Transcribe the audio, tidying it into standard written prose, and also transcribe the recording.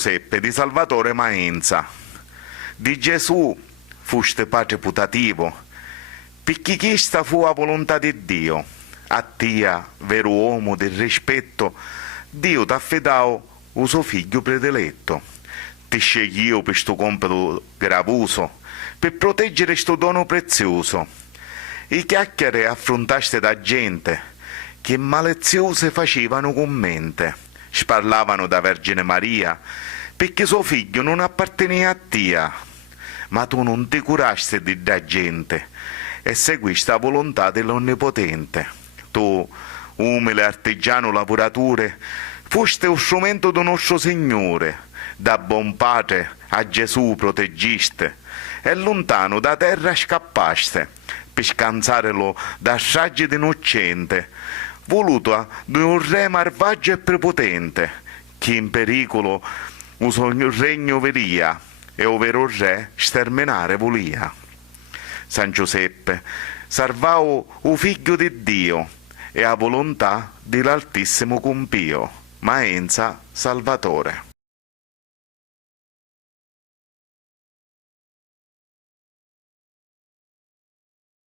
Giuseppe di Salvatore Maenza. Di Gesù fuste padre putativo, perché questa fu la volontà di Dio. A tia, vero uomo del rispetto, Dio ti affidò il suo figlio prediletto. Ti scegli per questo compito gravoso, per proteggere questo dono prezioso. I chiacchiere affrontaste da gente che maliziose facevano commente, sparlavano da Vergine Maria, perché suo figlio non apparteneva a tia. Ma tu non ti curasti di da gente e seguisti la volontà dell'Onnipotente. Tu, umile artigiano lavoratore, fusti lo strumento del nostro Signore, da buon padre a Gesù proteggiste e lontano da terra scappaste per scansarlo da stragi di innocente, voluto di un re malvagio e prepotente che in pericolo il suo regno veria e ovvero il re sterminare volia. San Giuseppe salvò il figlio di Dio e a volontà dell'Altissimo compio. Maenza Salvatore.